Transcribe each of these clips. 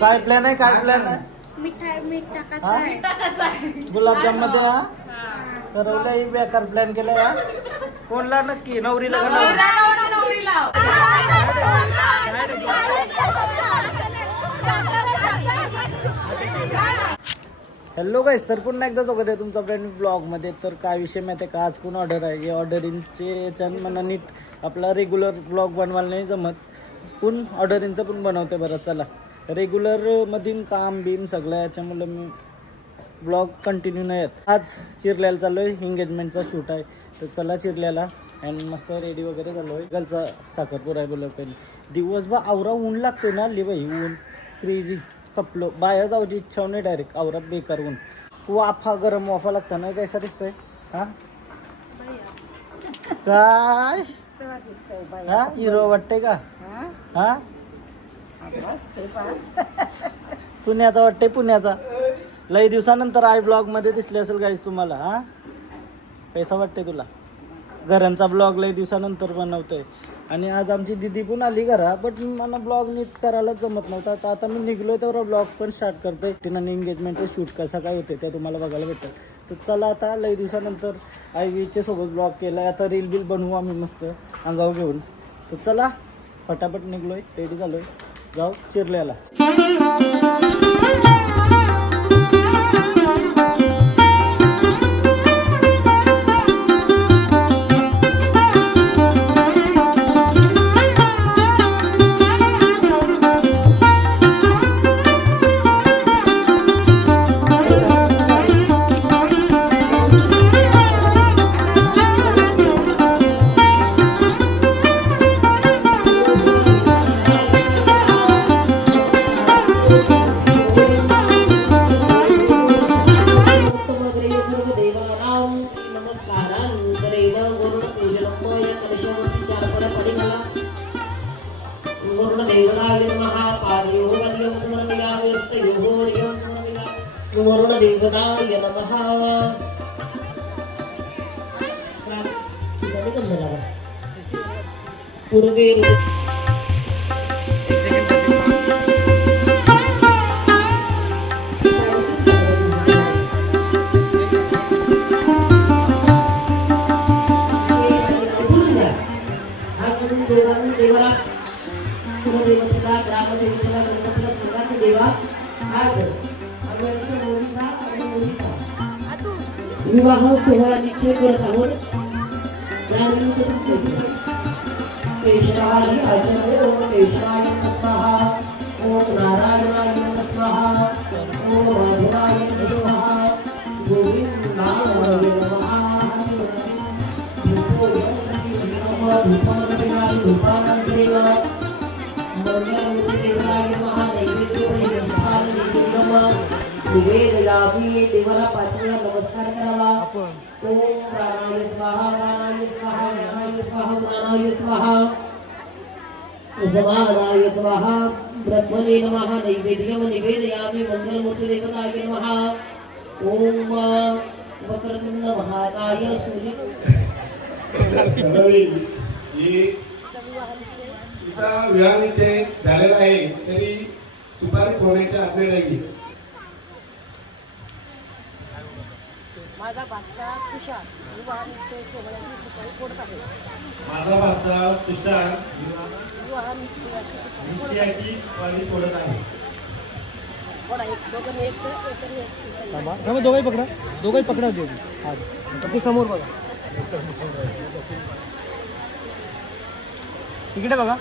काय प्लॅन आहे? काय प्लॅन आहे? मीठ टाकायचं आहे. गुलाबजाम मध्ये हा ठरवलंय. बेकार प्लॅन केलाय हा. कोणला नक्की? नवरीला का नवरीला? हॅलो गाईस, तर पुन्हा एकदा सोबत आहे तुमचा फ्रेंड ब्लॉग मध्ये. तर काय विषय माहिती आहे का? आज कोण ऑर्डर आहे? ऑर्डरिंगचे याच्यानं मला नीट आपला रेग्युलर ब्लॉग बनवायला नाही जमत, पण ऑर्डरिंगचं पण बनवते. बरं चला, रेग्युलर मधील काम बीम सगळं याच्यामुळे मी ब्लॉग कंटिन्यू नाही येत. आज चिरल्याला चाललो आहे, एंगेजमेंटचा शूट आहे. तर चला चिरल्याला अँड मस्त रेडी वगैरे झालो आहे. गलचा साखरपूर आहे बोला. पहिले दिवसभर आवरा ऊन लागते ना लिहि बाई, ऊन क्रेझी खपलो. बाहेर जाऊची इच्छा नाही, डायरेक्ट आवरा बेकार ऊन. वाफा गरम वाफा लागता नाही. कैसा दिसतोय हा? काय हा हिरो वाटते का? हा पुण्याचा वाटते, पुण्याचा. लई दिवसानंतर आई ब्लॉग मध्ये दिसले असेल गाईस तुम्हाला. हा कैसा वाटते तुला? घरांचा ब्लॉग लई दिवसानंतर बनवतोय. आणि आज आमची दीदी पण आली घरा, बट मला ब्लॉग नीट करायला जमत नव्हता. तर आता मी निघलोय तेव्हा ब्लॉग पण स्टार्ट करतोय. तिनं एंगेजमेंटचं शूट कसा काय होते ते तुम्हाला बघायला भेटेल. तर चला, आता लई दिवसानंतर आईच्या सोबत ब्लॉग केला. आता रील बिल बनवू आम्ही मस्त अंगावर घेऊन. तर चला फटाफट निघलोय, रेडी झालोय, जाऊ चिरल्याला. वरुणदेवताय नमः. पूर्वे विवाह सोहळा निश्चय करत आहोत. केशवाय आचमने ओम केशवाय स्वाहा, ओम नारायणाय स्वाहा, ओम माधवाय स्वाहा, गोविंदाय नमः. निवेदयामी. देवाला पाचवेळा नमस्कार करावा. ओम प्राणाय स्वाहा, प्राणाय स्वाहा, प्राणाय स्वाहा, प्राणाय स्वाहा, समानाय स्वाहा, ब्रह्मणे नमः. नैवेद्यम निवेदयामी. मंगलमूर्ती देवताय नमः. ओम वक्रतुंड महाकाय सूर्य. विवाह निश्चय झालेला आहे, तरी सुपारी फोडण्याची आज्ञा नाही. माझा भाचा तुषार विवाह निश्चय सोहळ्याची सुपारी फोडत आहे. माझा भाचा तुषार विवाह निश्चयाची सुपारी फोडत आहे. दोघंही पकडा, दोघंही पकडा. ते समोर बघा, तिकडे बघा.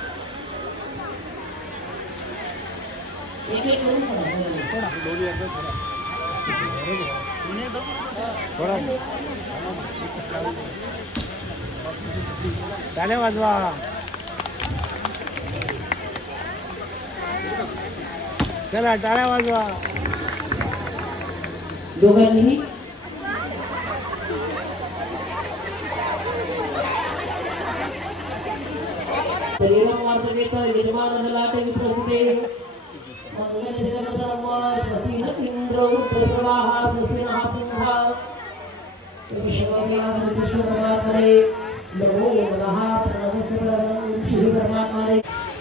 टाळ्या वाजवा. चला टाळ्या वाजवा दोघांनी.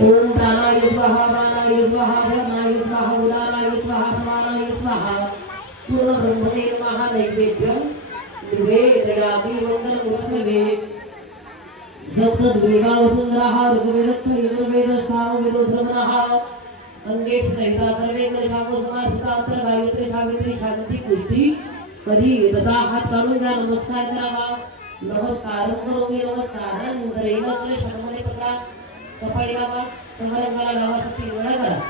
ओम प्राणाय स्वाहा, प्राणाय स्वाहा, शरणाय स्वाहा उदानाय स्वाहा समानाय स्वाहा पूर्ण ब्रह्मणे नमः नैवेद्यं निवेदयामि मंगलमूर्तये सप्तद्वीवा सुंदरः ऋग्वेदस्थ यजुर्वेद सामवेदो धर्मणः अंगेश नैता सर्वे कर्षामो समासितांतर गायत्री सावित्री शांती पुष्टी कधी तथा हात काढून घ्या नमस्कार करावा नमस्कार करोमी नमस्कार नंतर शर्मने पकड़ा कपाळी लावा समोरला लावा साठी वेळा करा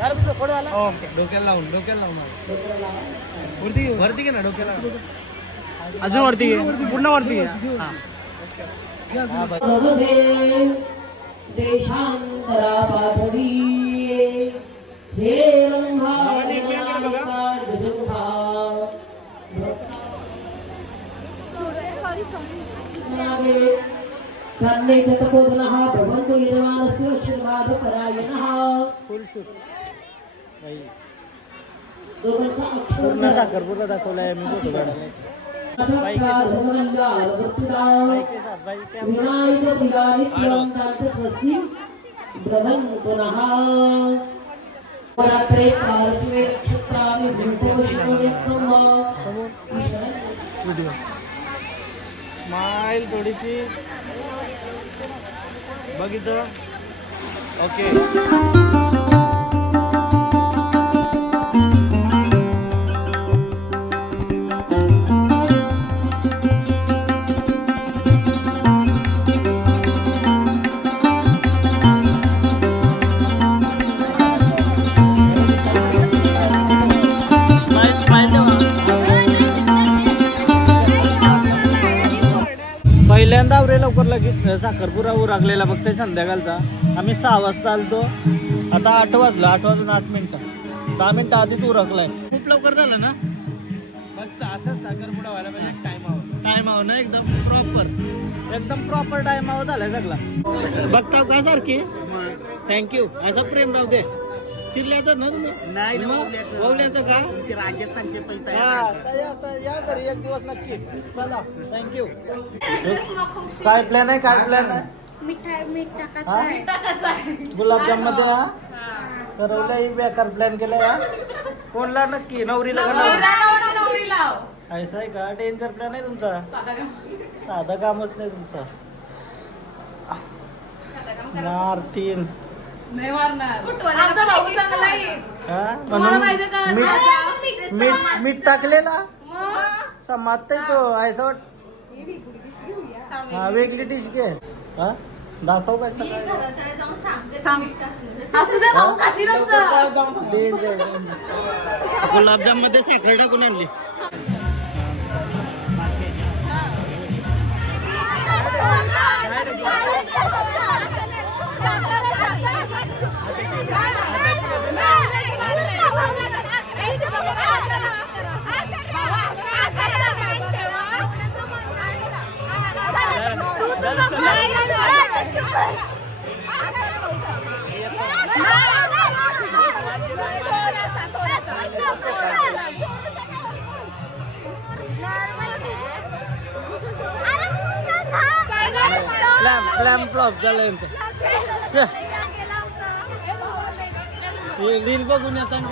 यार तुझं फोड वाला ओके डोक्याला लावून वरती घे ना डोक्याला अजून वरती घे पूर्ण वरती घे देशांतरा पाठवी हे कन्ने चतकोदनः भवन्तु यजमानस्य आशीर्वाद परायणः फुल शूट भाई दोघांचा पूर्ण अक्षर साखरपुडा दाखवलाय मी फोटो काढलाय स्माइल थोडीशी बघितलं ओके पहिल्यांदा आवरे लवकर लगेच साखरपुरा उरकलेला बघते संध्याकाळचा आम्ही 6 वाजता आलतो आता 8 वाजलं 8 वाजून 8 मिनिटं 10 मिनिटं आधीच उरकलाय खूप लवकर झालं ना बस असंच साखरपुडा व्हायला पाहिजे टाइम आव ना एकदम प्रॉपर टाइम आव झालाय सगळा बघता का सारखी थँक्यू असं प्रेम राहू दे चिरल्याचं ना तुम्ही नाही ववल्याचं का राजस्थानचे पैसे या घरी एक दिवस नक्की चला थँक्यू काय प्लॅन आहे गुलाबजाम मध्ये हा ठरवलंय बेकार प्लॅन केलाय कोणला नक्की नवरीला ऐसा आहे का डेंजर प्लॅन आहे तुमचा साधा कामच नाही तुमचा मार 3 नाही मारणार आमचा भाऊ चांगला आहे मीठ टाकलेला समाजतय तो ऐसा वाट हा वेगळी डिश घे हा दाखव काय गुलाबजाम मध्ये साखर टाकून आणली लॅम्प फ्लॉप झालं रील बघून येतात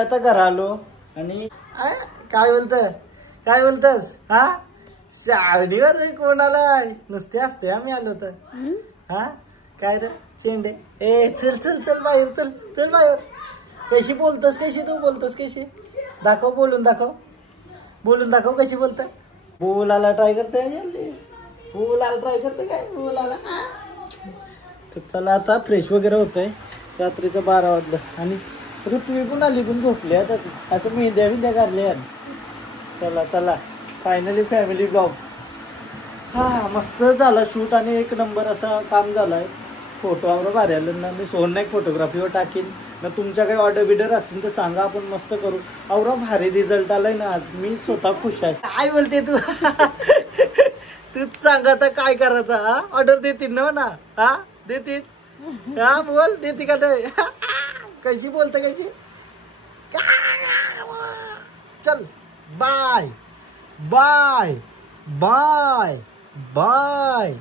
आता घरा आलो आणि काय बोलतस हा शाळेवर कोणाला नुसते असते आम्ही आलो तर हा काय रे चेंडे ए चल बाहेर चल बाहेर कशी बोलतस कशी तू बोलतस कशी दाखव बोलून दाखव कशी बोलत बोलायला ट्राय करते बोलायला ट्राय करते काय बोलायला तर चला आता फ्रेश वगैरे होतंय रात्रीचं 12 वाजलं आणि ऋतवी पण आली पण झोपली आता मेहंद्या काढल्या चला चला फायनली फॅमिली ब्लॉग हा मस्त झाला शूट आणि एक नंबर असा काम झालाय फोटोवर भारी आलं ना मी सोहननाईक फोटोग्राफीवर टाकीन ना तुमच्याकडे ऑर्डर बिडर असतील तर सांगा आपण मस्त करू अवरा भारी रिझल्ट आलाय ना आज मी स्वतः खुश आहे काय बोलते तू तूच सांग आता काय करायचं हा ऑर्डर देतील ना हा देतील हा बोल देते का नाही कशी बोलते कशी चल बाय बाय बाय बाय